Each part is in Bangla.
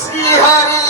শ্রীহরি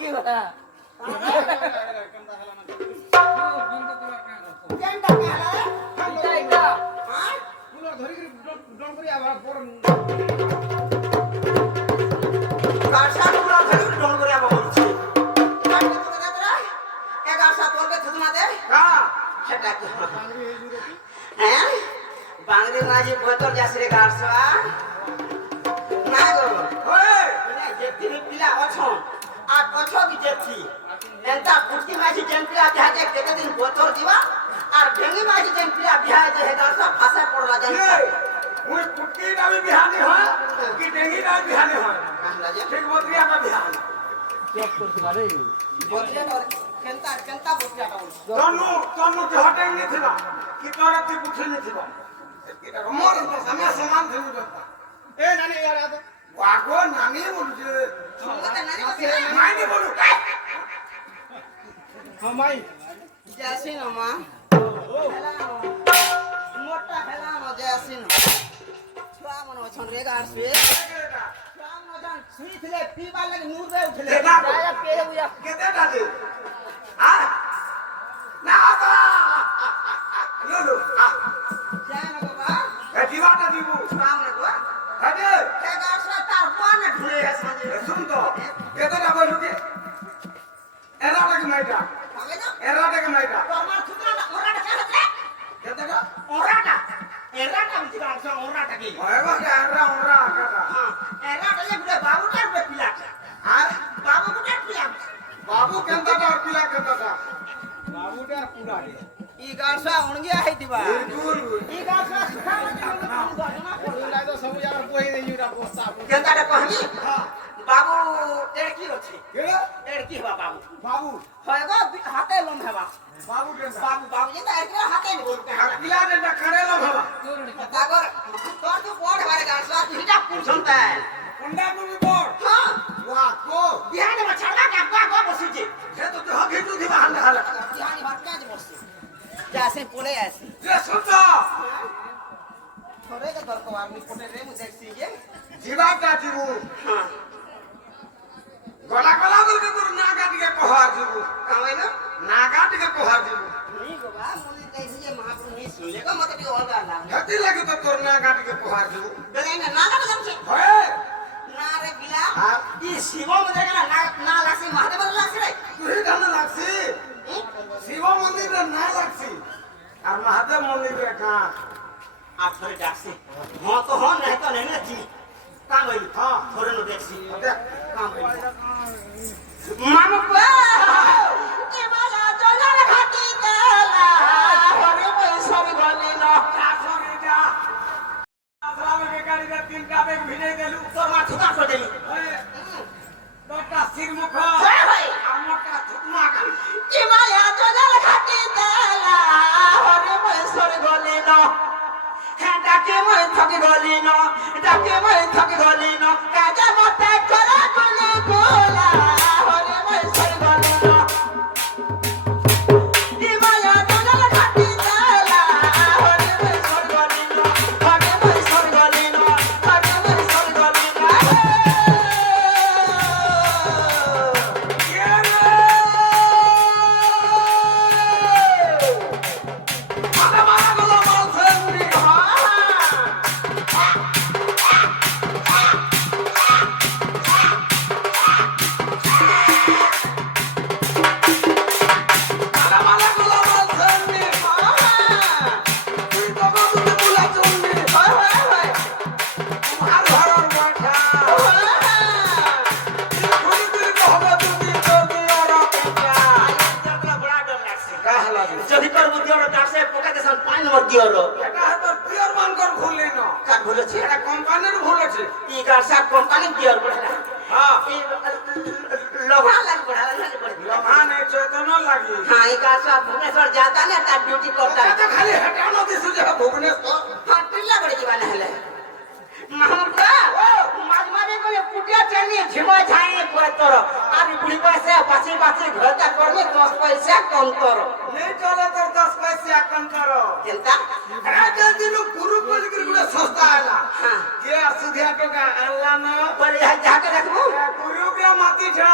কি কথা কেনটা কেলা এটা এটা হ্যাঁ পুরো ধরি ডন করি আবার বড় গাছা পুরো ধরি ডন করে আবার বলছি কাটতে তো দাদা এ গাছা তোরকে থুনা দে হ্যাঁ সেটা কি বাংরি হই জুরে হ্যাঁ বাংরি মাঝি বোতল যাসরে গাছা না গো ওই মানে যেতি পিলা অছন আর অছ কি যেতি এন্তা পুটকি মাঝি যেন পিলা বিহাকে কেতে দিন বোতল দিবা আর ভেঙ্গি মাঝি যেন পিলা বিহায় যে গাছা ফাঁসা পড়লা জানি মুই কুটকি নামি বিহানি হয় কি ডেঙ্গি নামি বিহানি হয় কামলা যে ঠিক বদরিয়া না বিহানি চেক করতে পারে বদলে কেনতা কেনতা বদলাটা বল তন্নু দেহটা নি থিবা কি তোরা তুই বুঝে নি থিবা এটা মোর সামনে সমান থিবু দত্তা এ নানি ইয়ার আদে ওয়াগো নানি বলছে সঙ্গতে নানি বসে মাইনি বলু মাই যাসিন মা মোটা হেলা ন যাসিন ছুয়া মন অছন রে গাছবে ছুয়া মন অছন সুইছিলে পিবার লাগি নূর রে উঠলে রাজা পেয়ে বুয়া কেতে দাদে আ না বা লুলু যায় না বাবা এ দিবাটা দিবু ছুয়া মন গো আদে হে গাছরা তার কোন ঢুলে আসবে শুন তো কেতে না বলু কি এরাটা কি মাইটা হবে না এরাটা কি মাইটা তোমার ছুতরা ওরাটা কে হচ্ছে কেতে না ওরাটা এরাটা বুঝি গাছ ওরাটা কি ওরা ওরা কাটা হ্যাঁ এরাটা যে গুড়ে বাবুটার পিলাটা আর বাবুটার পিলা বাবু কেনটা আর পিলা কেনটা বাবুটা পুরা ই গাছা অণগিয়া হইতিবা বিলকুল ই গাছা সুখামতি নাই তো সব যার বই দেই এটা বস্তা কেনটা কহনি হ্যাঁ বাবু এর কি আছে কে এর কি হবা বাবু বাবু হয় গো হাতে লম হেবা বাবু কেনটা বাবু বাবু যে তার কি হাতে নি বলতে আর পিলা দেটা করেলো বাবা তাগর তোর তো বড় বারে গাছা তুইটা পুছন তাই কোনটা তুমি বড় হ্যাঁ ওয়া কো বিহানে মা ছাড়া কাকা গো বসিছে সে তো দেহ ঘিটু দিবা হাল হাল বিহানে ভাত কাজ বসছে যাসে পড়ে আসি যে শুনছ থরে কে দরকার আমি পড়ে রে মু দেখছি যে জিবাটা দিবু হ্যাঁ গলা গলা বলকে তোর নাগা দিকে কহার দিবু কামাই না নাগা দিকে কহার দিবু নি গো বা মনে কইছি যে মহাপুর নি শুনলে গো মতে কি অলগা না হেতি লাগে তো তোর নাগা দিকে কহার দিবু বেলাই না নাগা লাগছে হয় না রে বিলা হ্যাঁ ই শিব মতে না না লাগছে মহাদেব লাগছে রে তুই জানা লাগছি শিব মন্দিরে না লাগছি আর মহাদেব মন্দিরে কা আর থরে ডাকছে হ্যাঁ তো হন নাই তো নেনে জি কাম হইল হ্যাঁ থরে নো দেখছি দেখ কাম হইল মামু কো কে মালা জলার ঘাটি তেলা হরে বৈশর গলি না কাছরিটা আসলামে গাড়িতে তিনটা বেগ ভিজে গেলু তোর মা থুকা করে দিলি দটা সিরমুখ হয় হয় আমারটা থুকমা গান কে মালা জলার ঘাটি তেলা হরে বৈশর গলি না হ্যাঁ ডাকে মই থাকি গলি না ডাকে মই থাকি গলি না কাজা মতে করে গলি গোলা হরে বৈশর গলি না কে মালা জলার ঘাটি তেলা হরে বৈশর গলি না হরে বৈশর গলি না হরে বৈশর গলি না মাথা মারা গেল মাল ফেলুনি মাথা মারা গেল মাল ফেলুনি তুই তো বাবুকে বুলা চলনি হয় হয় হয় আর ঘরের বৈঠা ঘুরি ঘুরি হবে তুমি যদি ওরা পেটা কাহ লাগে যদি তোর বুদ্ধি ওরা কাছে পোকাতে সাল পানি মত দিওর এটা হয়তো পিওর মানকর ভুললি না কাক বলেছে এটা কোম্পানির ভুল আছে ই গাছা কোম্পানি দিওর বলে না হ্যাঁ ই লোভা লাগ বড়া লাগ বড় লমানে চৈতন্য লাগি हां इ गाছা भुवनेश्वर जाता ना ता ड्यूटी करता এটা তো খালি হেটানো দিছু যে ভুবনেশ্বর हां टिल्ला बड़े जीवन हेले मामका माज मारे कोले पुटिया चली झिमा छाई कोई तोर आबी बुढ़ी पैसे पाछी पाछी घर का करमे 10 पैसा कम करो नहीं चले तो 10 पैसा कम करो चिंता राजा दिनु गुरु बोलकर गुड़ा सस्ता आला हां के सुधिया तो का अल्लाह न बड़े जाके रखबो गुरु के माती छा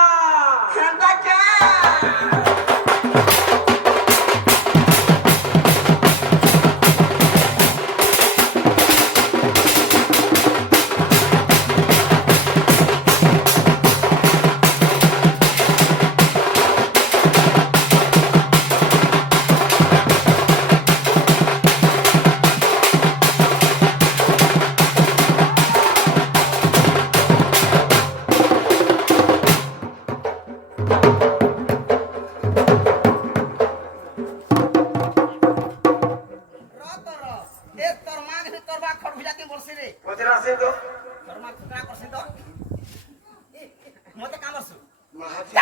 মাঝি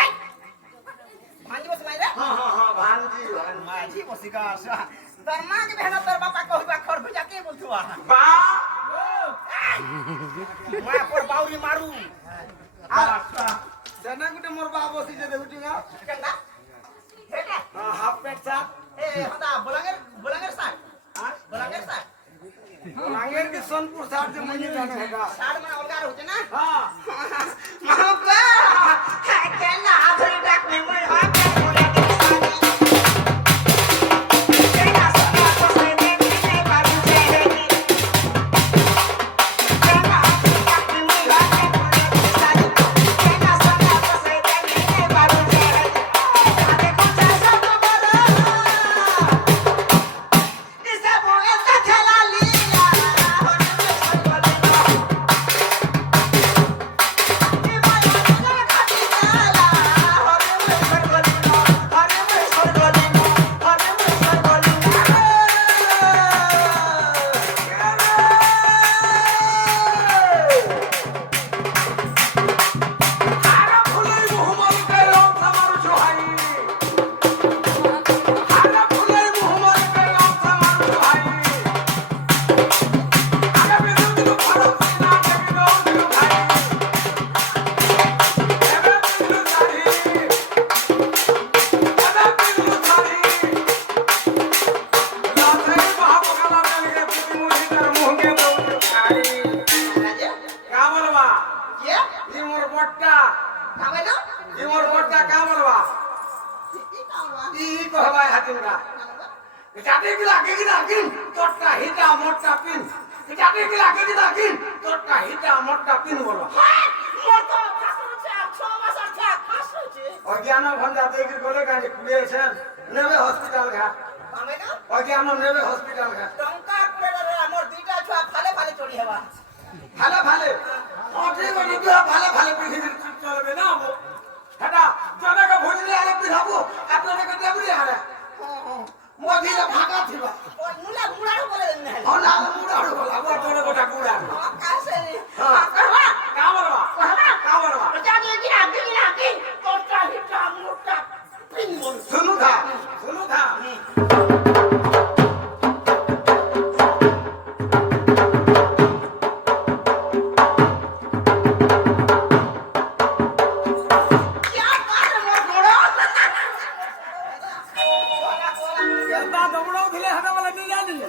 মাঝি বসে মাইরে হ্যাঁ ভানজি মাঝি বসি গাছ তোর মা কে ভেনা তোর বাপা কহিবা খরখুজা কে বলছুয়া বা মা পর বাউরি মারু আচ্ছা জানা গুটে মোর বা বসিছে দেখুছি না কেনটা হেটা হাফ প্যান্ট শার্ট এ হতা বলাঙ্গের সার বলাঙ্গের সার লাঙ্গের के सोनपुर साइड से मुझे जाना है সার মানে অলগা হচ্ছে না हां মাহবা কেন আধরে ডাক নে মই হাত বলে দে সানি কেনা সবা বসে দে নে বাবু যে হেনি কেনা আধরে ডাক নে মই হাত বলে দে সানি কেনা সবা বসে দে নে বাবু যে হেনি আরে কোথা সব বলো ইসে বলে তা খেলা লিয়া হরে বলে অজ্ঞান ভঞ্জা দেখি গলে গাড়ি খুলেছেন নেবে হসপিটাল ঘাট অজ্ঞান নেবে হসপিটাল ঘাট ভালো ভালো ঠিক আছে ভালো ভালো পৃথিবীর চলবে না হেটা জনকে ভুলিলে আলো পিঠাবো আপনাকে দেবলি হারে মদিনা ফাঁকা থিবা নুলা মুড়াড়ো বলে দেন না হলা মুড়াড়ো বলা বড় বড় গোটা গুড়া কাছে কামরবা কামরবা জানি কি আগে তোটা হিটা মুটা পিন বল শুনু থা क्या बात है मोर घोड़ा এবা দমড়াও দিলে হাতে বলে নিয়ে জানিলে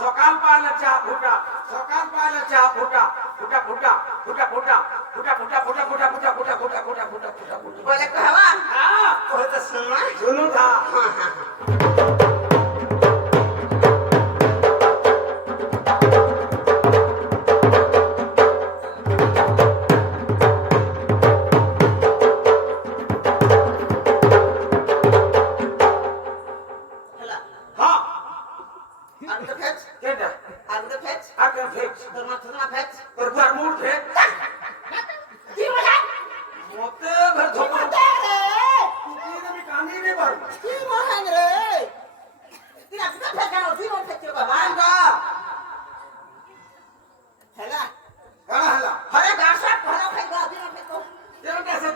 সকাল পাইলে চা ফুটা সকাল পাইলে চা ফুটা ফুটা ফুটা ফুটা ফুটা ফুটা ফুটা ফুটা ফুটা ফুটা ফুটা ফুটা ফুটা ফুটা ফুটা बोले कहवा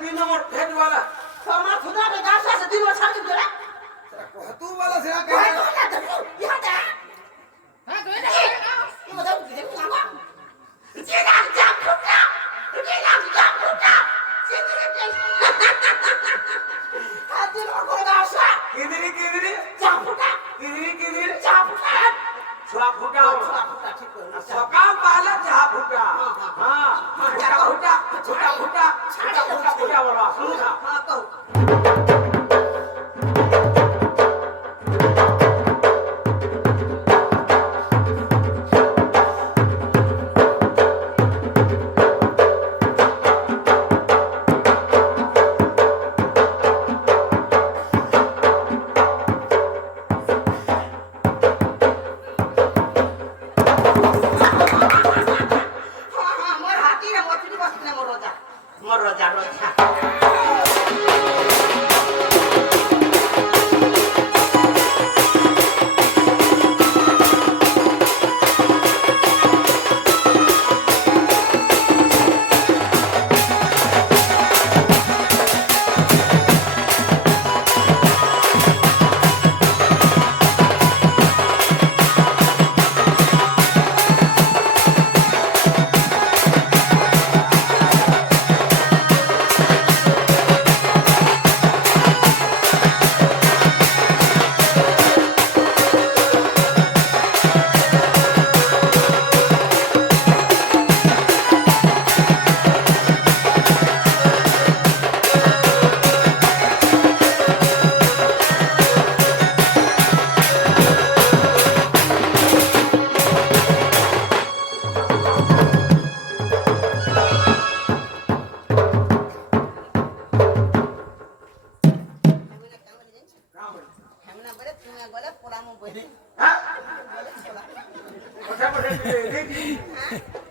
3 নম্বর হেডওয়ালা তোমার খুদা के गाछ से दिन में छाड़ दे रे तू वाला से कोई तो ना तो यहां जा हां तो ये बताओ कि हम ना ये ना जा फुटा आज दिन और कोई गाछ किधरी जा फुटा किधरी जा फुटा छुआ फुटा ठीक है सका पाला जा फुटा हां फुटा वाला सुना हां तो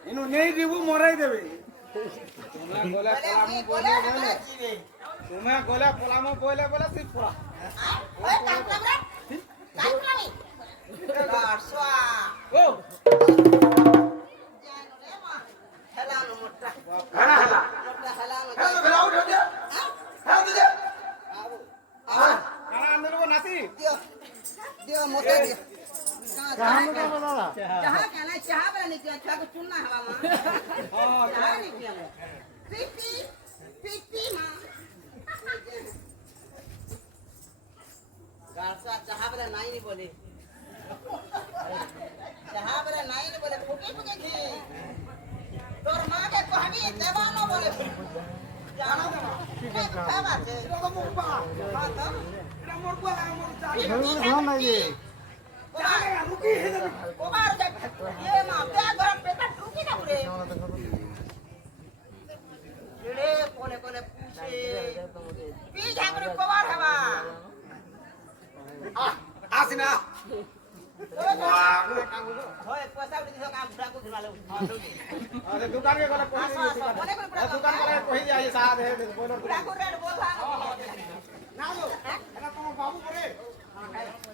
इनु नहीं देबू मराई देबे तुम्हें गोला पलामो बोले बोले सिर्फ पूरा ओ हला हेलो उठ दे हेलो दे हां अंदर वो नाती दियो मोटे दियो कहां कहना चाह बना नहीं किया चाह को चुनना हवा मां हां चाह नहीं किया पीती मां गासा चाह बना नहीं बोले चाह बना नहीं बोले फुके की तोर मां के कहानी देवानो बोले जानो क्या बात है तो मुबा हां तो एरा मोर को मोर चाही हां नहीं ये चाहे रुकी है कोबार दे ये मां पे घर पे का टूकी ना बोले रे कोने कोने पूछे पी जाकर कोबार हवा आसिना होय पैसा उठी तो काम बुढ़ा को घुमा लो अरे दुकान के करे दुकान करे कहि जाई साथ है बोलो बुढ़ा को रेट बोल रहा ना लो एना तुम बाबू करे हां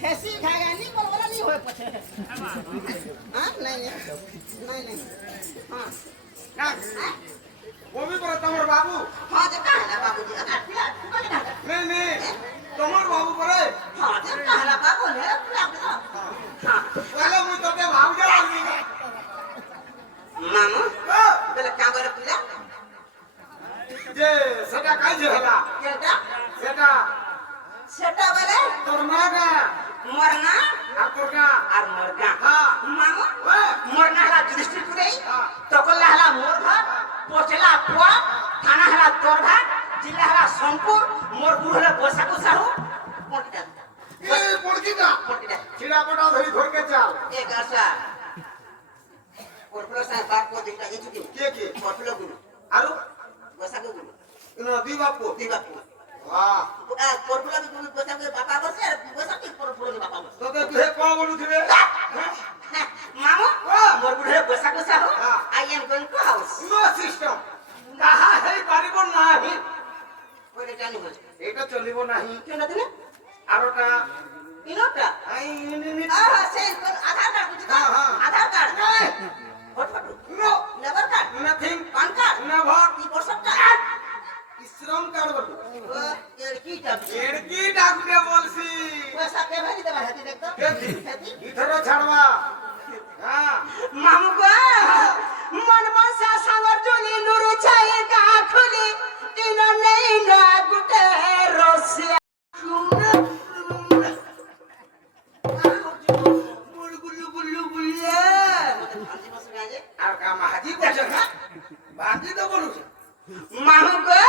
फैसी खाएगा नहीं बोला नहीं होए पछे हां नहीं हां ना वो भी पर तमर बाबू हां जे कहला बाबूजी अगर पिला कोने ना नहीं तमर बाबू करे हां जे कहला बाबू ने पिला हां पहले मुझ तो भाग जा मामा बेले क्या करे पिला जे सेटा काई जे हला केटा सेटा बोले तोर मागा मरना आकोरका और मरगा हां मामा ओए मरना हला जुडिस्ट्रिक्ट पुरे हां तकला हला मोर घर पोचला पुआ थाना हला तोर घर जिला हला सोनपुर मोर गुरु हला बोसाकु साहू मोटिटा ए पड़कीटा छिड़ा पटा धरी धर के चल ए गरसा पोरपुलो साहब बाप को दिखता ये छुटी के पोरपुलो गुरु आरो बोसाकु गुरु इनो दी बापू दिबापू वाह पोरपुलो गुरु बोसाकु बापा बसे बोसाकु पोरपुलो के बापा बसे तो तुहे को बोलु थिबे मामू मोर गुरु हला बोसाकु साहू I am going to house no system कहा है पारिबो नाही कोई जानि हो एटा चलिबो नाही क्यों नथिले आरोटा इनोटा आई इन आहा से आधार कार्ड कुछ हां आधार कार्ड नहीं फोटो नो नंबर ভাঙি তো বলুছে মামু গো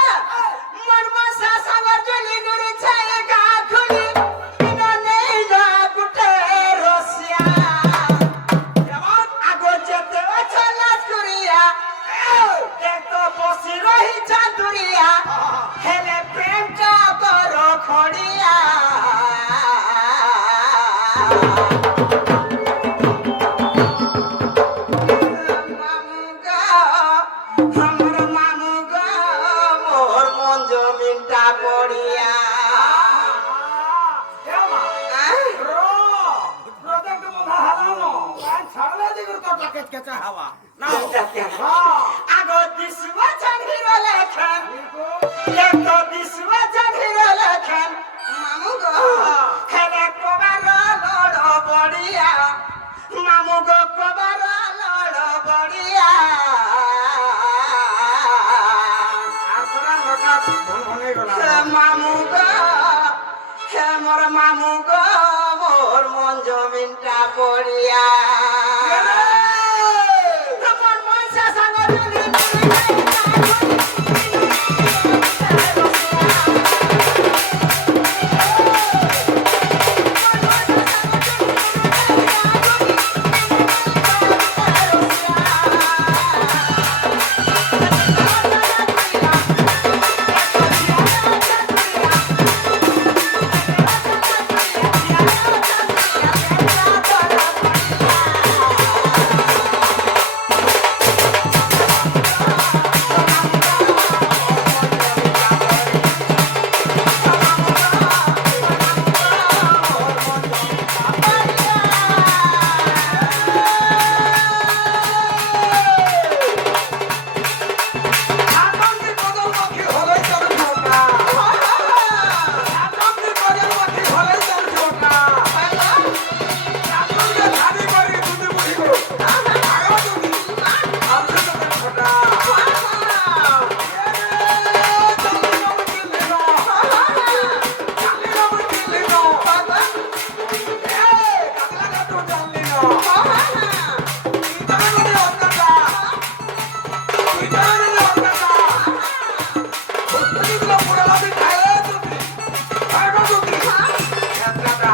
মোর মশা সাগর জলি নুরে ছায় গা খুলি বিননে না গুটে রসিয়া কেমন আগো যেতে অচলা করিয়া দেখো বসি রহি চাঁদুরিয়া হেলে প্রেমটা বড় খড়িয়া মামু গো আমার মামু গো মোর মন জমিনটা পড়িয়া কেমন আহ? রো প্রজেক্ট মধা হালানো আর ছাড়লে দিগর তো টাকে কেচা হাওয়া না হ্যাঁ আগো দিসবা চাঁদির লেখেন দেখো একো দিসবা চাঁদির লেখেন মামু গো হেলে কবার লড় বড়িয়া মামু গো কবার লড় বড়িয়া আর তোরা লোটা ভন ভনে গলা মামু গো হে মোর মামু গো মোর মন জমিনটা পড়িয়া মোর মনসা সাঙ্গ জলি আনন্দের বদলমুখী হলেই তোর ঝোঁকা আনন্দের বদলমুখী হলেই তোর ঝোঁকা আনন্দের ধানি করি দুধ মুড়ি গো আগো তুমি আমরে তোর ছোটা জলদি নাম দিলে না জলদি নাম দিলে না কাতলা কাটো জলদি না ইতারে অন্তটা ইতারে অন্তটা বুঝলিগুলো পুরো লাভি খাইলে তুমি আগো তুমি ক্ষেত্রটা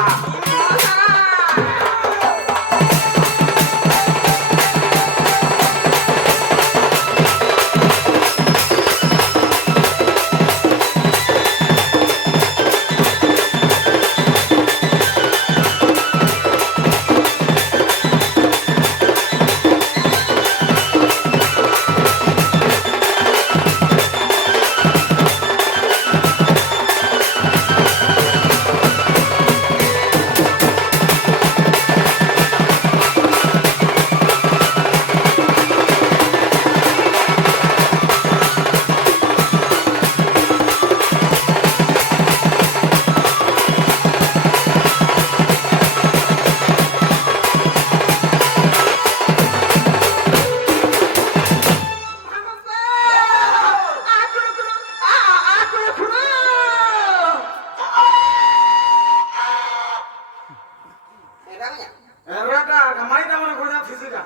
এরাটা গামাই দামন গোজা ফিজিকা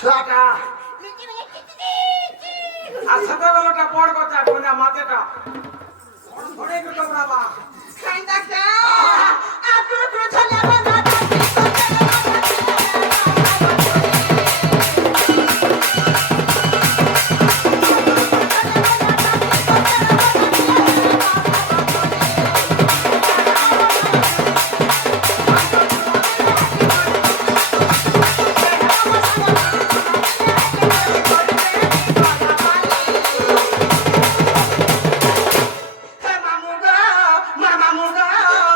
ছটা আর সাথে বেলাটা পড় কথা কোনা মাথাটা ধরে তো বাবা মামু গো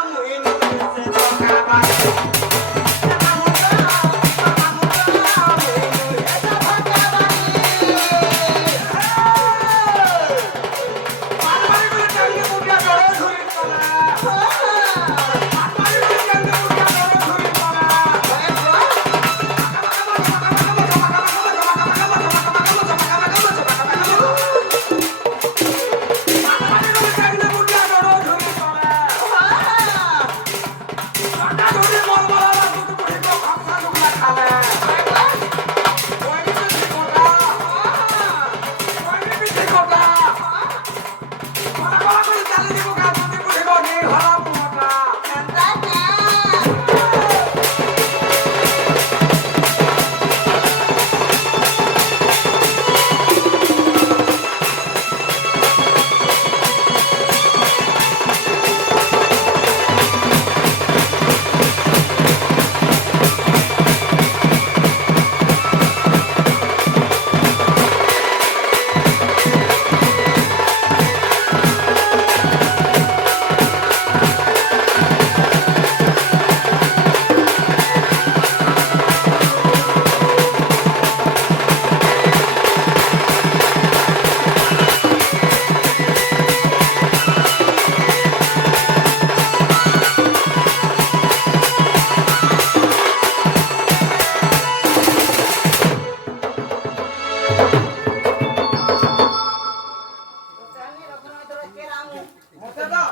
মতে দাও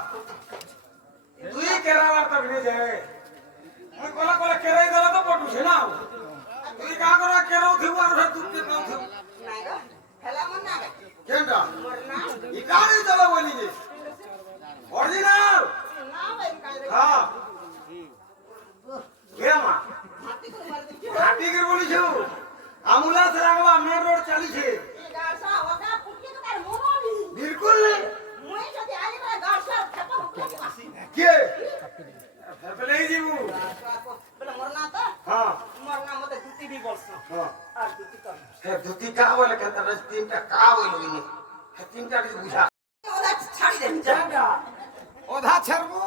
তুই কেরালার তক নিয়ে যায় মুই কলা কলা কেরাই দেলা তো পটুছে না তুই কা করা কেরাও থিব আর দুধ নাও থিব নাই গো হেলা মন না কেনটা মোর না ই কারি দেলা বলি যে অরিজিনাল না ভাই কাই রে হ্যাঁ কেমা হাতি করে মার দিছি হাটি কে বলিছ আমুলা से लागवा मेन रोड चली छे গাছা ওটা পুটকে তো তার মরনি बिल्कुल नहीं মই যদি আনি করে গাছা ছাপা পুটকে আসি के पहले ही जीवू বলে মোর না তো हां মোর না মতে দুটি দি বলছ हां আর দুটি কর हे धुती का बोले के तरह तीनटा का बोल बिनी हे तीनटा की बुझा ওটা ছাড়ি দেন जांगा ओधा छरबू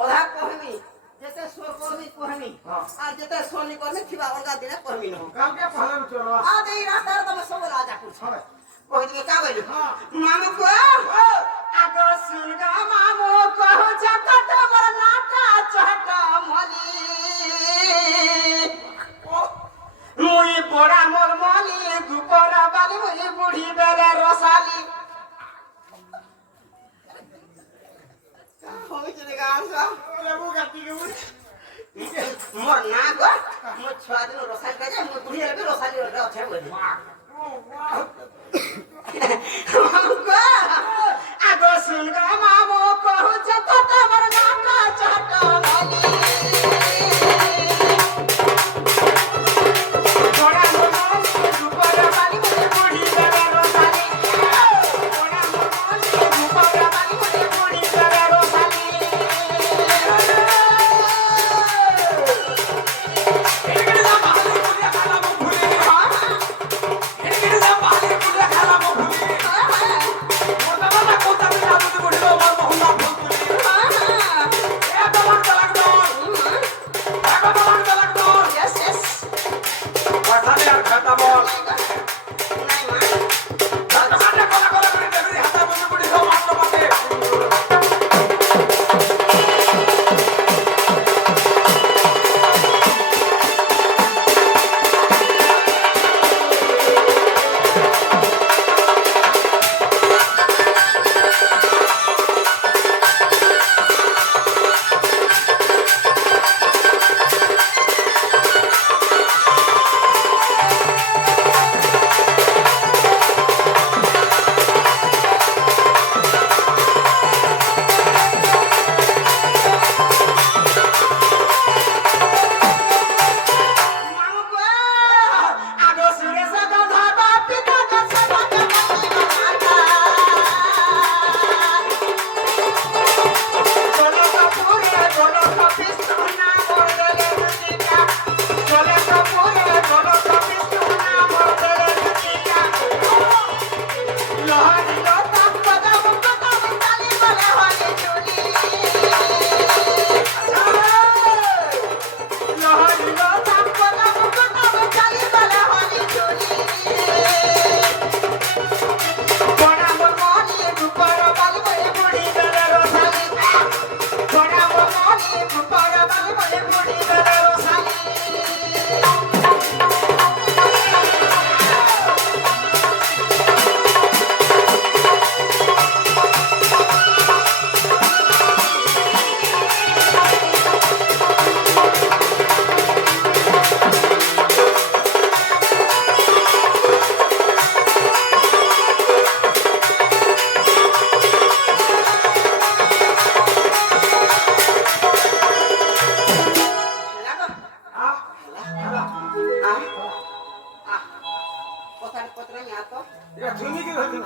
ওধা কহমি যেতে সোর করবি কহমি হ্যাঁ। আর যেতে সোনি করবি খিবা অলগা দিনে কহমি না काम के पहले में चलो আজ এই রাস্তার তো সব রাজা করছ हां কই দিকে কা বলি হ্যাঁ। মামু কো আগো শুন গা মামু কহ যত তোমার নাটা চট মলি মুই বড়া মোর মলি গুপরা বালি মুই বুড়ি বেলে রসালি হই চলে গাছ लेबू काटी के बुझ মোর না গো মোর ছয় দিন রসালি কাজে মোর বুড়ি হবে রসালি ওটা আছে বলি মামু গো আগো শুন গো মামু কহু যত তোমার নাটা চট মলি বড়া মোর মলি গুপরা বালি মুই বুড়ি বেলে রসালি বড়া মোর মলি গুপরা বালি মুই বুড়ি বেলে রসালি एकडे जा बाले पुलिया खाला मो भुली एकडे जा बाले पुलिया खाला मो भुली मोटा वाला कोता बिना बुझ बुढ़ो मोर बहुला फूल पुली ए बलक बलक डोर Yes, yes. पठाने यार खाता बोल Nay ma. जात हाटे कोला कोला करे तेरी हाता बुझ बुढ़ी हो मारलो मते Mamu ko. Ado sure sa do dhaba pita ka sa ba ka mata. Golo ka pure golo ka pistuna mordele rutika. Golo ka pure golo ka pistuna mordele rutika. Lohari lo tak pada mukta tali bale hone chuli. Lohari lo tak pada mukta tali bale hone chuli. Bora mor moni dupara bali boye budi bele rosali. Bora mor moni dupara bali boye budi bele rosali. हां Potari potri ni ato. ये झुमी की होती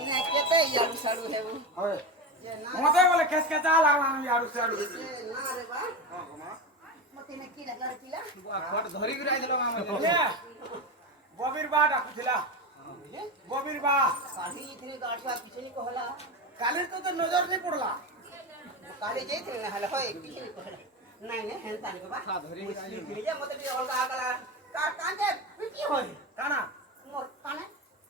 Ina kete yaru saru hebu. होय Je na मोते बोले केस के चा लागला यार से आडू je na re ba. Moti ne kila lar kila. ये बबीर बा डाकुथिला बबीर बा Sahi ithni gaatha pichni ko hala. काले तो नजर नहीं पड़ला Kale jaithni na hala hoy pichni ko hala. Nai ne hen tan ko ba. Musli thini je moti bi olga agala. Kar kanje piti hoy. काना Mor kane.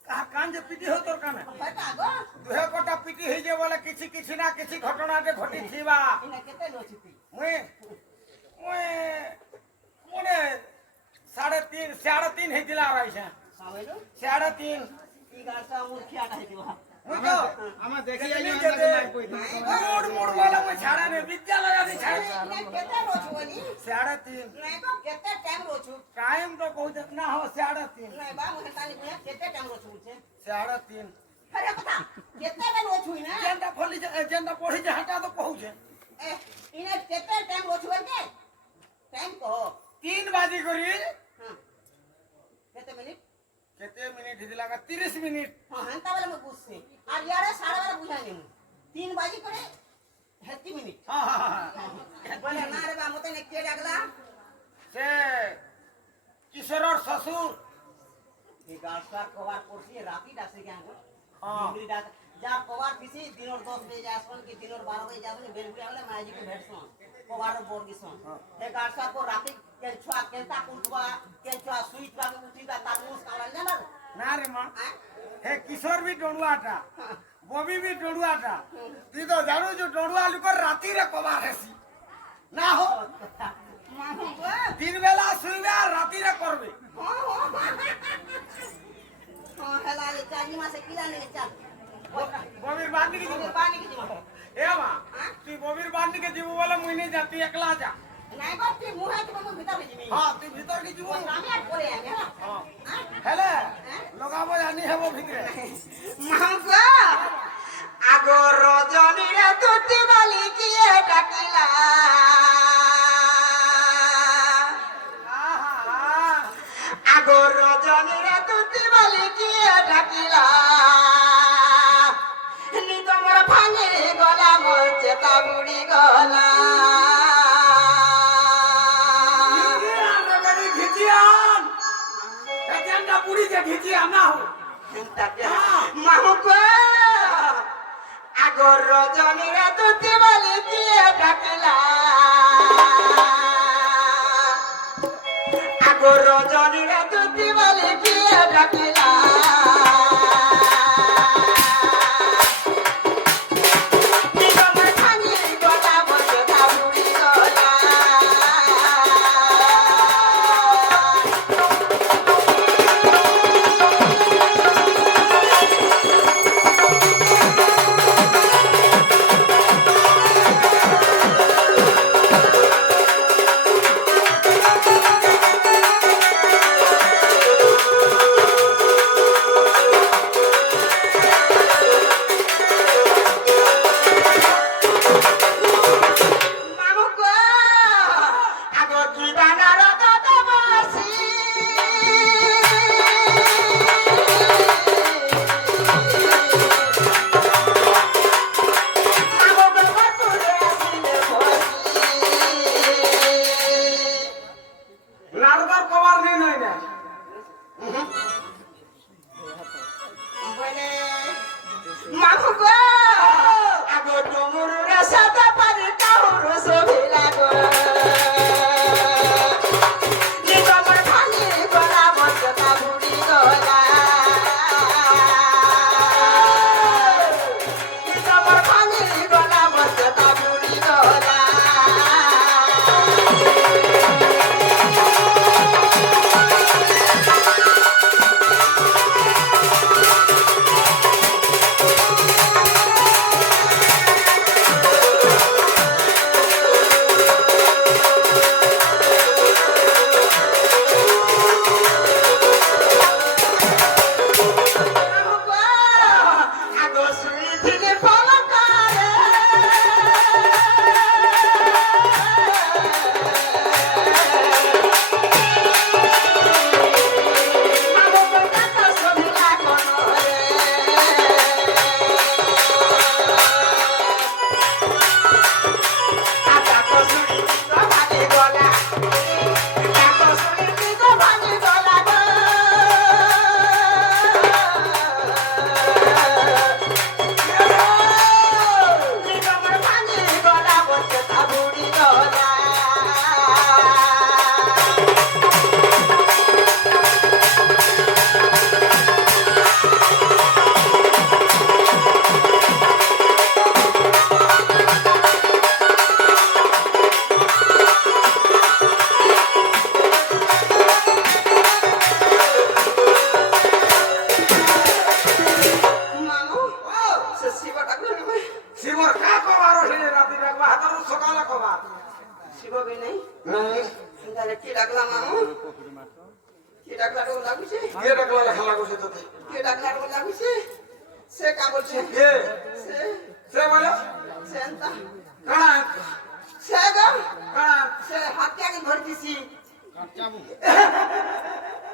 कहा कान जे पिटी हो तोर काने Hata go. दुहे कोटा पिटी हे जे बोले किछि किछि ना किछि घटना जे घटी थीबा Ina kete lo chipi. मुए मुए मुने 3.5 हे दिला रही छे Samelo. 3.5 ই গাছটা মুখিয়াটা হইবা বুঝছো আমার দেখি কেতে আইনি নি কেতে আমাকে মাইক কই দিন মোড় মোড় वाला মই ছাড়া নে বিদ্যালয় আদি ছাড় কেতে রোজ বলি 3.5 নাই কো কেতে টাইম রোজ টাইম তো কইতে না হো 3.5 নাই বা মুহে তানি মুহে কেতে টাইম রোজ উঠছে 3.5 আরে কথা কেতে বেল রোজ हुई ना जेंदा फली जेंदा पढ़ी जे हटा तो कहू छे ए इने केते टाइम रोज हुए के टाइम कहो 3 बाजी करी हां केते मिनिट केते मिनिट हिला का 30 मिनिट हां हंता वाला में पूछसे और यारे 12:30 बुझानी 3 बाजी करे 30 मिनिट हां हां बोले ना रे बा मते ने के डागला से किशोरर ससुर এই গাছটা কভার করছি রাতি ডাকছে কি আঙ্গুল हां দিনরি ডাক যা কভার দিছি দিনর 10 বাজে যাসন কি দিনর 12 বাজে যাসন বেলগুড়ি হলে মাইজি কে ভেটছন কভার বর দিছন এই গাছটা কো রাতি কে ছুয়া কেনতা কুলবা কে ছুয়া সুইতবা উঠিবা তার মুস কালা না ना रे मां हे किशोर भी डोडुआटा बॉबी भी डोडुआटा ती तो जानो जो डोडुआ लुको राती रे कबार हेसी ना हो माहू दिन बेला सुइबे राती रे करबे हां हेला ले चानी मासे किला ने चल बॉबीर बांधी के जीवो पानी की जीवा ए मां तू बॉबीर बांधी के जीवो वाला मुई नहीं जाती एकला जा নাই বাপি মুহে তো মু ভিতর ভিজি हां तू भीतर के जीवो আমি আর পড়ে আমি हां হ্যাঁ हेले लगाबो जानी हेबो भितरे মাহু আগো রজনী রে তুতি বালি কিয়ে ডাকিলা आहा আগো রজনী রে তুতি বালি কিয়ে ডাকিলা নি তোমার ভাঙে গলা মোর চেতা বুড়ি গলা घिचियान ए जेंदा पूरी के घिचिया ना हो মাহু আগো রজনী রে তুতি বালি কিয়ে ডাকিলা আগো রজনী রে তুতি বালি কিয়ে ডাকিলা নিগমে ভাঙি গলা বসে বুড়ি গলা नारदार कबार नहीं नहीं ना আগো ডুমুর সাদা পানি কাহুর সভিলা গো নিগমর ভাঙি গলা বসতা বুড়ি গলা নিগমর ভাঙি গলা বসতা বুড়ি গলা কা বলছে এ সে সে বলো সেন্তা কানা সে গো কানা সে হাতিয়া কে ধরতিছি কাটচাবু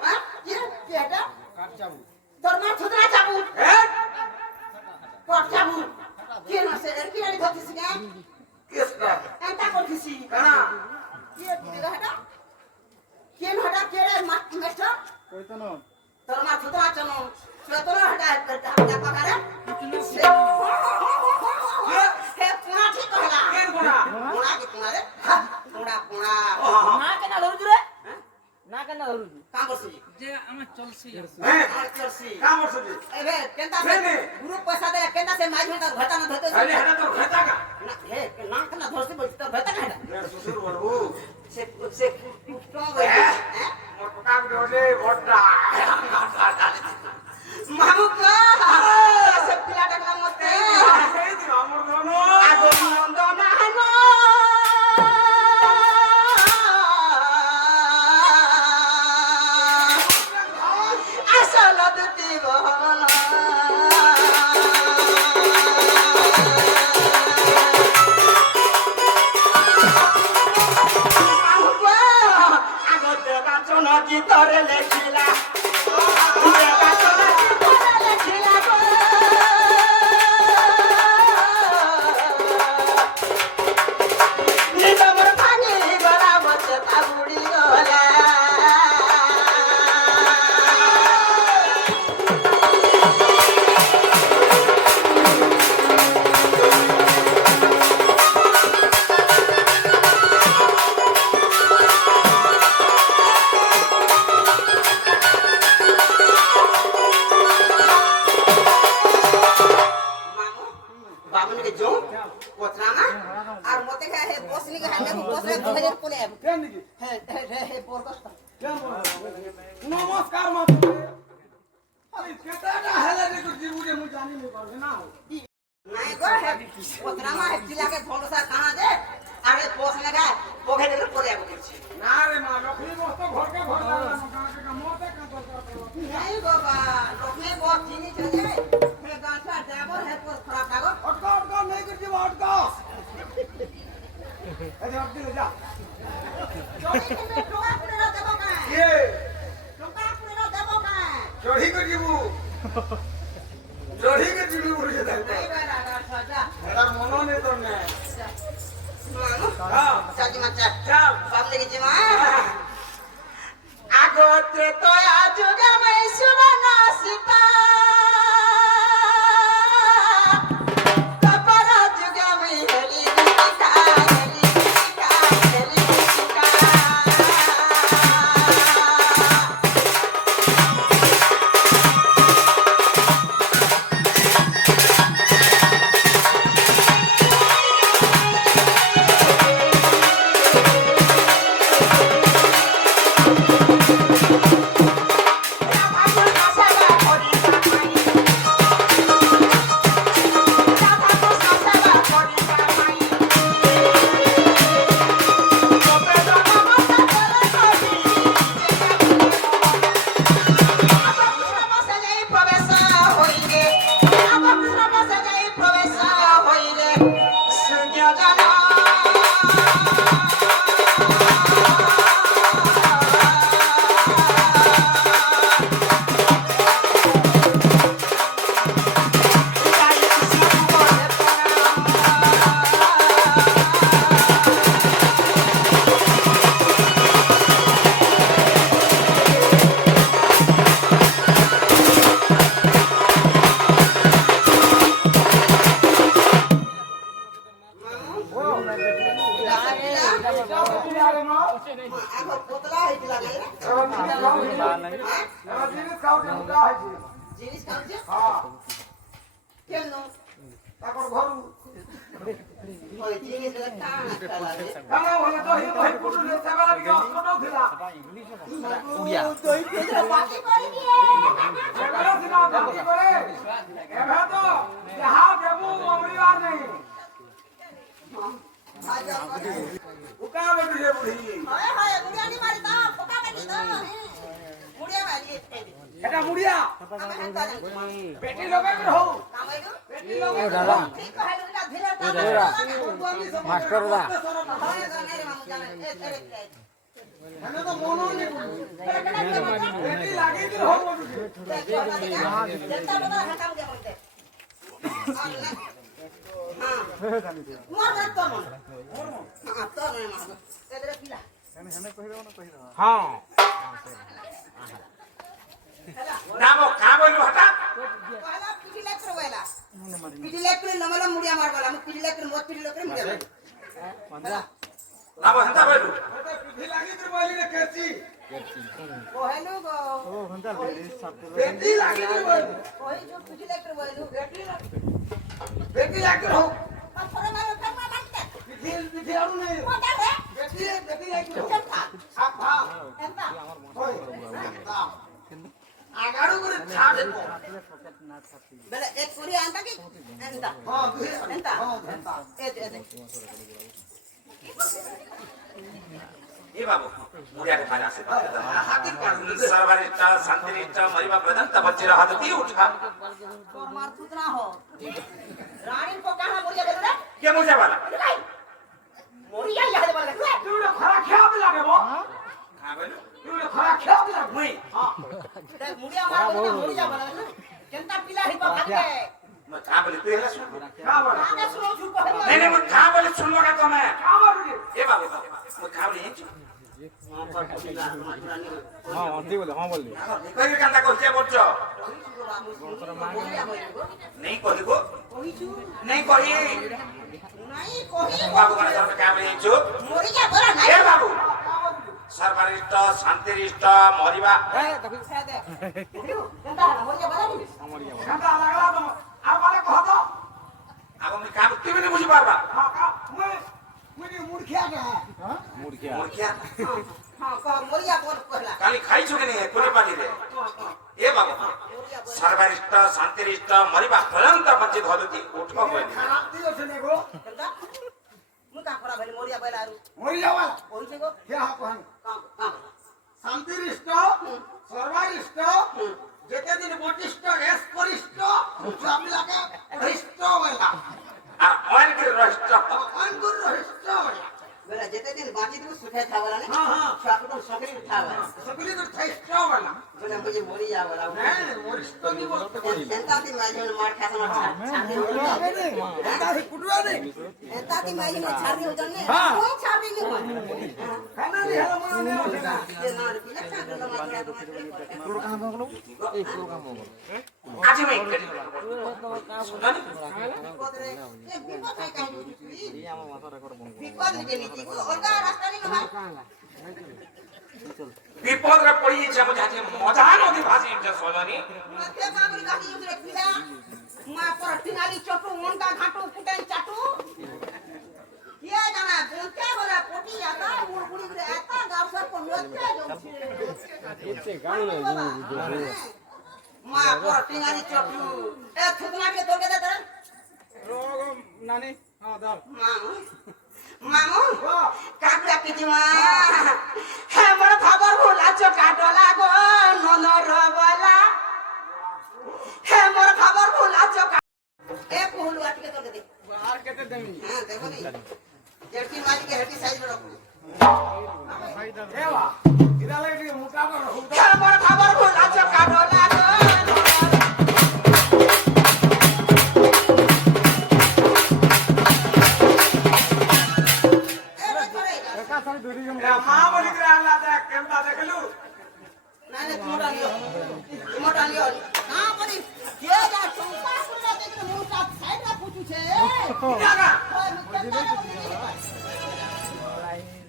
হ্যাঁ কি কি এটা কাটচাবু তোর মা ছুদরা চাবু এ কট চাবু কি না সে এর কি আনি ধরতিছি কে কিসকা এন্টা করতিছি কানা কি দিগা এটা কি হটা কে রে মাস্টার কইতন তোর মা ছুদরা চানো তোর হটা এটা পাকারে সে হে পুরা ঠিক হলা কেন কোনা পুরা কি পুরা রে পুরা পুরা না কেন ধরুଛୁ রে না কেন ধরুଛୁ কাম করছি যে আমার চলছি হ্যাঁ আর করছি কাম করছিস এবে কেনতা সে গ্রুপ পয়সা দে কেনতা সে মাইজ মেটা ঘটা না ধরতে আরে এটা তোর খাতা কা না হে না কেন ধরছি বলছি তো ঘটা না রে শ্বশুর বড়ু সে টং গই হ্যাঁ মোর পকা গরে বড়টা মামু কা সে পিলাটা কাম মতে এই দি আমর দনো আগো নন্দনা নো আসল দুটি বহন গীতরে লেখিলা লেখিলা গো নিগমর ভাঙি গলা মতে তা বুড়ি গলা বামুনি কে জো কোতরানা আর মতে কা হে বসনি কে হাতে বসরে 2000 কোলে কেন নাকি হে হে পরকস্ত কেন নমস্কার মা আরে কেটাটা হেলে রে জীবুকে মু জানি নি পারবে না নাই গো হে কোতরানা হে জিলা কে ভরসা কানা দে আরে বসনে কা পকেটে পরে আবো করছি না রে মা লক্ষ্মী মস্ত ঘরকে ঘর লাগা না কাকে কামতে কাঁতো নাই বাবা লোকে বহুত চিনি চলে হে গাঁটা দেবো হে পর খারাপ লাগো অটকা অটকা নেই করছি অটকা এই অটকি যা চড়ি কিন্তু টোকা করে না দেবো কা কে টোকা করে না দেবো কা চড়ি কে দিবু চড়ি কে দিবু বলে দেখ নাই বাবা সাজা এটা মন নেই তোর নে মামু হ্যাঁ চাচি মাচা চল বাপ লেগেছে মা আগত্রে তো আজুগে মই সুবনা সীতা তারপর আজুগে মই হেলি দিকা হেলি দিকা হেলি দিকা জিনিস খাওছে কেন ওই জিনিস কানা খালাবে দই পেলে বাকি করে দিয়ে হয় হয় মুড়িয়ানি মারি দাও পোকা কাটি দাও মুড়িয়া মারি এটা মুড়িয়া আমি କେନ୍ତା ଜାଣିଛୁ ବେଟି ଲଗେଇ ରହୁ କାମ ଏଇଠୁ ବେଟି ଲଗେଇ ଦାଦା ଠିକ କହିଲୁ ନା ଧୀରେ ମାଷ୍ଟର ଦା ଆମେ ତ ମନ ନି ବେଟି ଲାଗି ରହୁ ହଁ ନାମ କାଁ ବୋଲୁ ହଟା ନାମ ହେନ୍ତା ବୋଲୁ ପିଠି ଲାଗି ବୋଲି ରେ କେଚି ବେଟି ଲାଗି ବୋଲୁ ବେଟି ଲାଗି ରହୁ ପିଠି ଆଡୁ ନେ ବେଟି ଲାଗି ରହୁ ଆପା আগাড়ু করে ছাড়ে বেলে এক করে আনতা কি এন্তা হ্যাঁ দুই এন্তা হ্যাঁ এন্তা এ ए बाबू मुड़ियाको खाना से सरबारिष्ट शान्तिनिष्ठ महिमा प्रधान त बच्ची रहा त के उठा তোর মার তুতনা हो रानी को कहां बोलिया बेले रे के मुझे वाला मोरिया या दे बोले रे তুই খরা খেয়া দিলা রে বো खा बोलू তুই খরা খেয়া দিলা मुई रे मुरिया मार बोले मोरिया बोले केनता पिला ही भाग के म खा बोले तू हेला सुन का बोला आगे सुनो झूठ है नहीं म खा बोले सुन लगा तो मैं का बोली ए बाबू म खा बोले ହଁ ଅନ୍ତି ବୋଲେ ହଁ ବୋଲେ कहि कांदा कहते बोलछो नहीं कहि को कहिछु नहीं कहि नहीं कहि बाबू का सर का बोले छु मोरिया बोला ए नहीं बाबू सरबारिष्ट शान्तिनिष्ठ मरिबा दे केनता मोरिया बोला नहीं কাঁদা লাগলা তো আর বলে কহ তো अब मैं काम के नहीं बुझी पारबा হ্যাঁ কা মুই মুড়খিয়া কে মুরগিয়া और क्या हां को मोरिया बोल कहला काली खाई छु के नहीं कोने पानी रे ए बाबू सरबारिष्ट शान्तिनिष्ठ मरिबा पर्यंत वंचित होलती उठको कोई খারাপ দিও শুনে গো केनता मुता खरा भेले मोरिया बोला आरु মরি যাওয়া কইছে গো কে হা কহান काम काम শান্তিরিষ্ট সর্বারিষ্ট যেতে দিন বটিষ্ট এসকরিষ্ট চামিলাকে হৃষ্ট বলা आ और के राष्ट्र অঙ্কুর হৃষ্ট বলা बोला जेते दिन बाकी तू सुखे था बोला ने हां हां छाकू तो सकरी था बोला সকলি তো হৃষ্ট বলা बोला मुझे मोरिया बोला হ্যাঁ হৃষ্ট নি বলতে केनता ती माजी में मार खासा मार छाती हो এটা কুটুয়া নেই केनता ती माजी में छाती हो जाने कोई छाती नहीं हो খানা নি হলো মনে নেই ওঠে না ये ना बिना छाती तो मार তোর কাম হলো এই তোর কাম হলো आज मैं करी सुननी बिपद रे ये बिपद है कहीं এই আমার মাথা রেকর্ড বন্ধ बिपद के नीति को और का रास्ता नहीं भाई विपद रे पड़ी जे मुझे मजा नदी भाषी जे सोलनी मध्य कांगरी गाड़ी उधर पीला मां पर टिनाली चटू मुंडा घाटू कुटन चाटू ये जाना बोलते बोला पोटी आता मुड़गुड़ी रे आता गांव सर को नोचते जो এতে গান मां पर टिनाली चटू ए थुकना के तोड़ के दे तेरे রোগ নানি হ্যাঁ দাও मामू मामू काकुला पितिमा हमर खबर भुला चोका डोला गो ननर बोला हमर खबर भुला चोका ए पुहलु आटके तो दे আর কেটে দেমি हां देखो नहीं जेठी माजी के हेटी साइज में रखो এবা ইরা লাগে টিকে মোটা করে রহু हमर खबर भुला चोका डोला गो একা সারি ধরি গেল মা বলি করে আল্লাহ দেখ কেমটা দেখলু नाने मोटा लियो हां बड़ी ये जा चौका पुरा देख मुंह का साइड में पूछू छे জাগা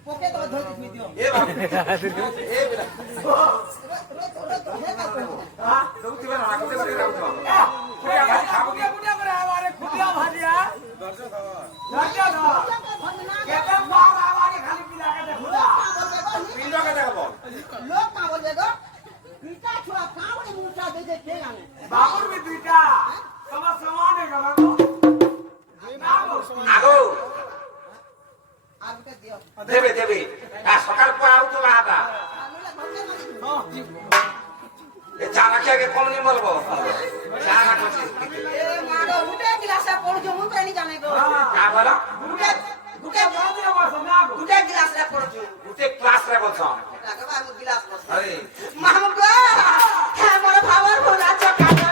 पोके तो धोती थी दियो ए बाबू ए बेटा हां दउती बना ना कुते करे राउतो খুদিয়া ভাজি খাবো খুদিয়া করে আমারে খুদিয়া ভাজিয়া দর্শক দর্শক কেতে বার আমারে খালি পিলা কে দেখুলা पिंडो के देखबो लोग का बोल देगो पीटा छुआ कावड़े मुंटा दे दे के गाने বাবুর বি দুইটা তোমার সমান হয়ে গেল গো আগো आग के दियो देबे देबे आ सकाल को आउ तो बाटा आनुला भोगे मारी ए जा रखे के कौन नहीं बोलबो চারা করছি এ মারো গুটে গ্লাসে পড়ছো মন তো নি জানে গো কা বলো গুটে গুটে বাজে বসো না গো। গুটে গ্লাসে পড়ছো গুটে ক্লাস রে বলছো তাকে আমি গ্লাস পড়ছি আরে মাহমুদ গো হ্যাঁ মোর ভাবার ভুল আছে কাটা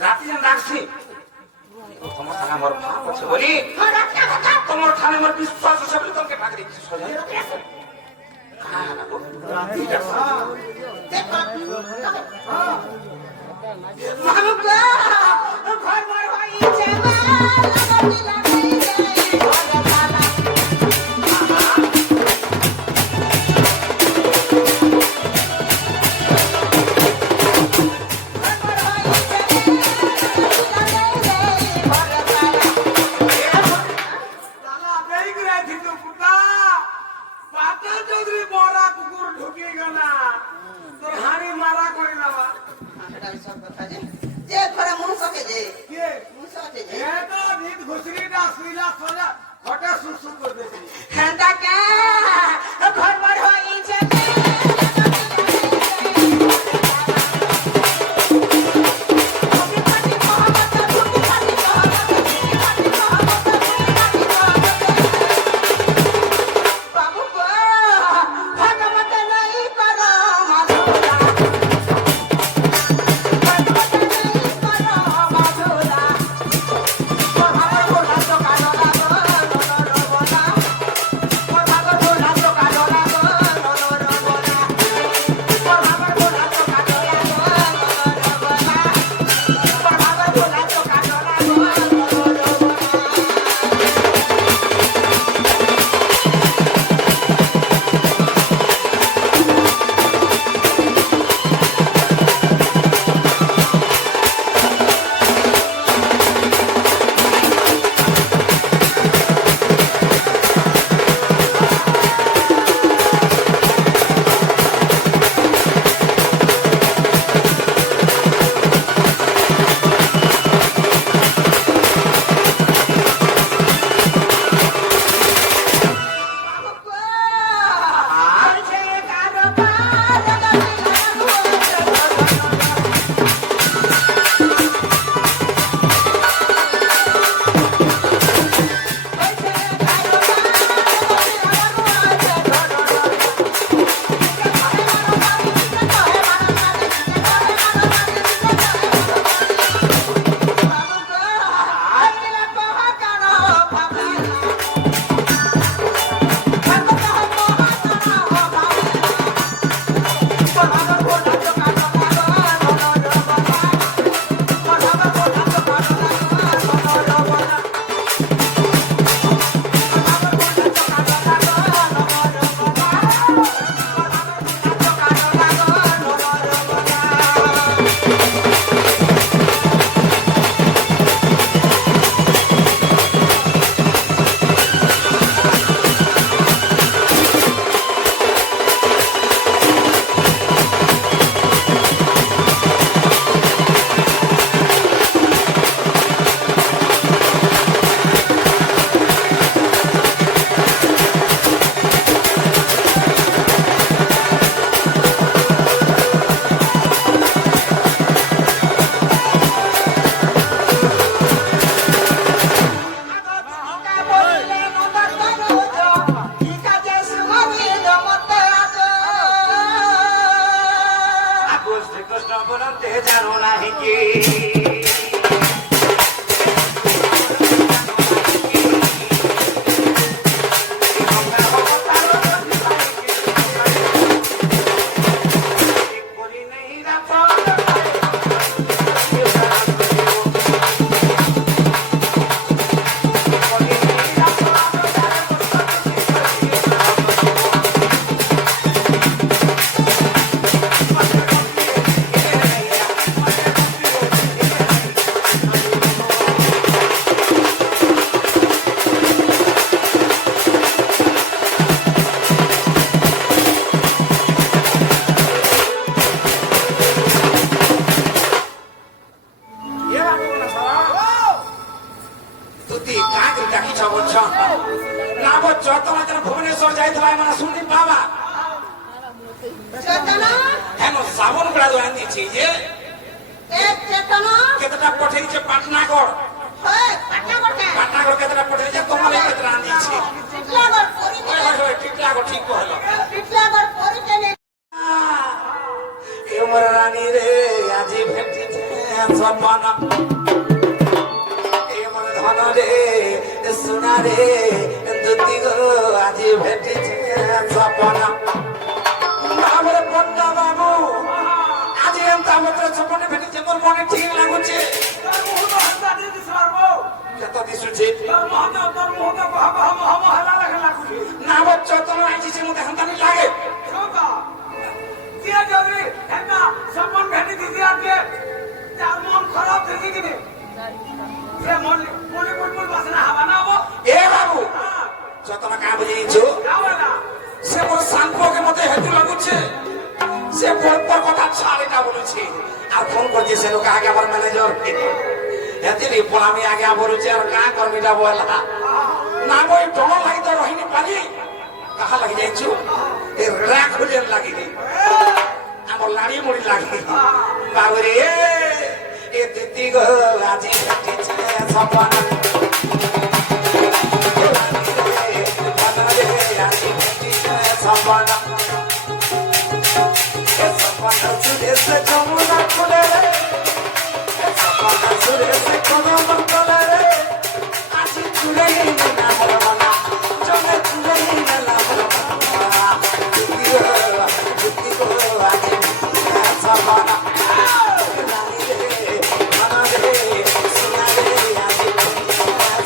রাতে যেন রাখছি তোমার থানে আমার ভাব আছে বলি তোমার থানে আমার বিশ্বাস আছে বলে তোমাকে ডাক দিচ্ছি সোজা মাহমুদ গো ঘর ঘর হইছে মালা লালা দেই গরে কিন্তু পুতা পাতা চৌধুরী বড়া কুকুর ঢুকে গেল না তোর হাড়ি মারা করে না যে ঘরে মনুষ্যকে যে কে মনুষ্যকে যে এ তো নিত ঘুষরিটা কিছ বলছ না বলছ তোমার যেন ভুবনেশ্বর যাইতে হয় মানে শুনতে পাবা চেতনা হ্যাঁ সাবন গুলা দোকান দিয়েছি যে এক চেতনা কেতটা পঠে দিচ্ছে পাটনাগড় হয় পাটনাগড় কে পাটনাগড় কেতটা পঠে দিচ্ছে তোমার এই কেতটা আনিয়েছি টিটলাগড় পরি টিকলাগড় ঠিক কহলো টিটলাগড় পরি কেনে এমর রানী রে আজি ভেটিছে সপন এমর ধন রে সোনা রে দুতি গো আজি ভেটিছে সপন আমার পন্ডা বাবু আজি এমতা মতো সপনে ভেটিছে মোর মনে ঠিক লাগুছে তার মুহূর্ত হাসা দিয়ে দিছ পারবো কত দিশুছে তার মুহূর্ত হালা লেখা লাগুছি না বচ্চ তোমার আইছিছে মতে হান্তানি লাগে শোকা দিয়া যাবি হেনা সপন ভেটি দিদি আজকে তার মন খারাপ দেখি কিনে সে মনে বুলবুল বাসনা হাওয়া না হবো এ বাবু যতনা কা বুঝিছো যাবে না সে মোর সাংপকে মতে হেতু লাগুছে সে পর কথা ছাড়েটা বলেছে আর ফোন করছে সে লোক আগে আমার ম্যানেজার এতে রিপোর্ট আমি আগে বলেছি আর কা কর্মীটা বলা না বই ডল লাগি তো রহিনি পারি কাহা লাগি যাইছো এ রাখ হলে লাগি আমার লাড়ি মুড়ি লাগি বাবুরে এ দিদি গো আজি কাটিছে সপন সপন সপন সুদেশ যমুনা ফুলে সপন সুদেশ কদম তলে আজি চুরে না মরমনা জমে চুরে না মরমনা দুতি গো আজি সপন রানী রে মন রে সোনা রে আজি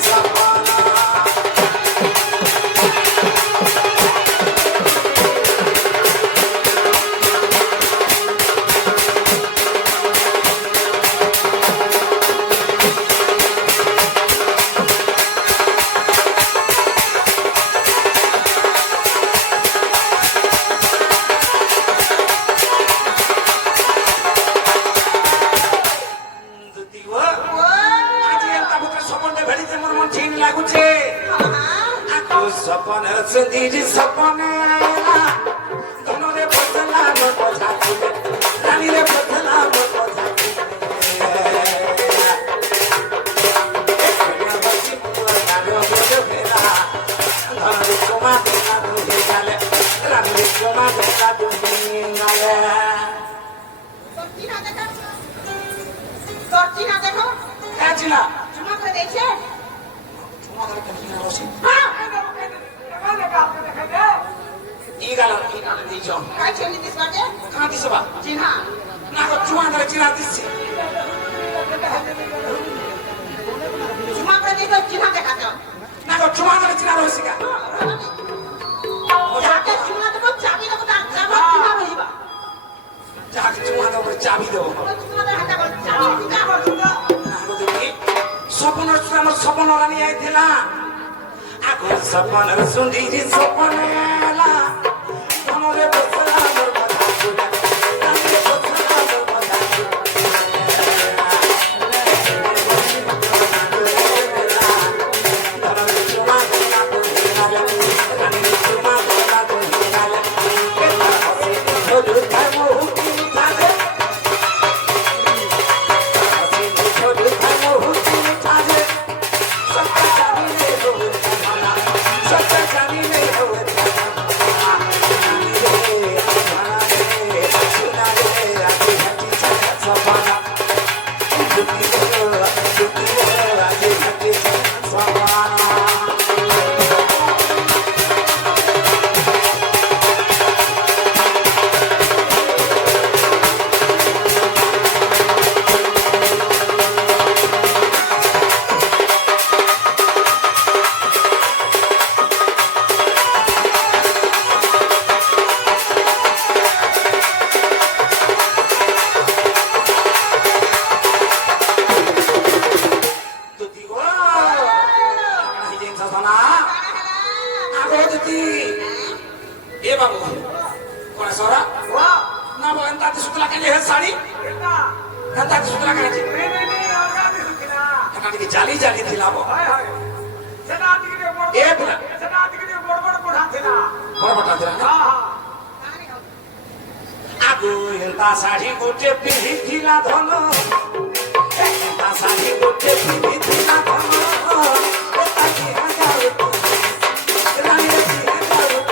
সপন সপন সুন্দরী সপনে আয়লা ধনরে বদলা মোর কথা তুলে রানীরে বদলা মোর কথা ধনরে তোমা দেখা দুই গালে রানীরে তোমা দেখা দুই গালে সরচিনা দেখো কাজিনা চুমা করে দেখে তোমাদের কাজিনা রসি হ্যাঁ ই গালা দিছ কাই ছেলে দিস বাটে কাঁ দিছ বা চিনা না গো তোমাদের চিনা দিছি চুমা করে দেখো চিনা দেখা দাও না গো তোমাদের চিনা রসি কা যাকে চুমা দেবো চাবি দেবো তার চাবি চিনা হইবা যাকে তোমাদের উপরে চাবি দেবো তোমাদের হাতে বল চাবি চিনা হইবা সপনের আমার সপন রানী আইছিলা আগর সপনের সুন্দরী সপনেলা মনরে বসলা মোর কথা তুলে রানীরে বসলা মোর কথা नहीं नहीं और गाड़ी सुखना জালি জালি দিলাম हाय हाय সেটা এ দিনা সেটা আজকে বড় বড় পড়া ছিল বড় বড় দিনা হ্যাঁ হ্যাঁ আগু এন্তা শাড়ি গোটে পিন্ধিলা ধন এন্তা শাড়ি গোটে পিন্ধিলা ধন এতা কি হাজার রানী কি হাজার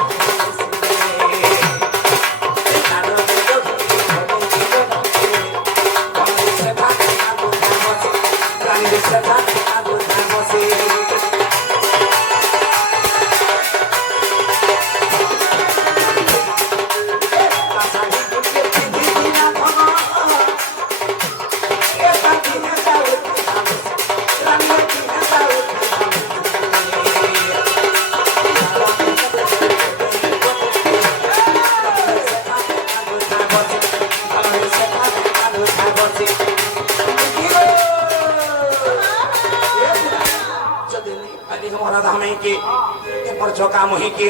झोका मुही के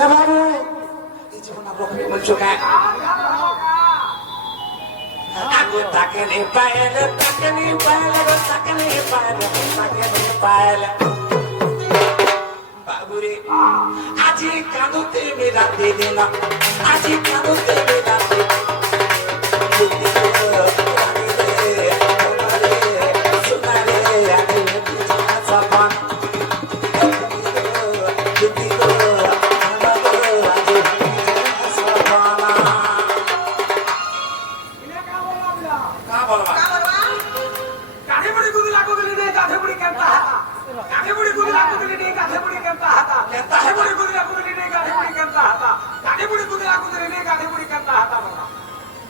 बाबू जीवन रोकने चुका आगो ताकने पायल बाबू रे आज कांदुते मेरा दे देना आज कांदुते मेरा दे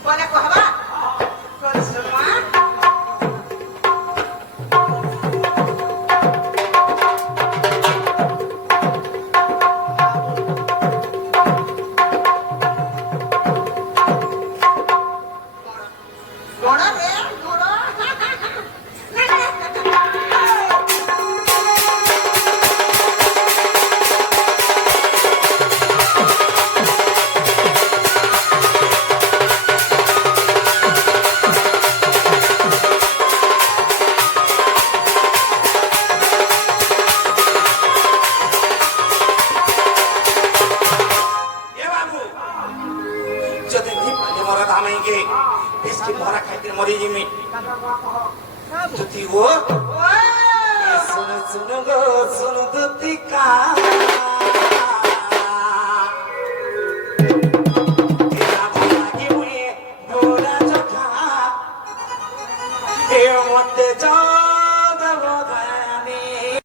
बोले को हवा कोन सुमा गोड़ा रे गोड़ा मरी जिमी दुती वो सुन सुन गो सुन दुती का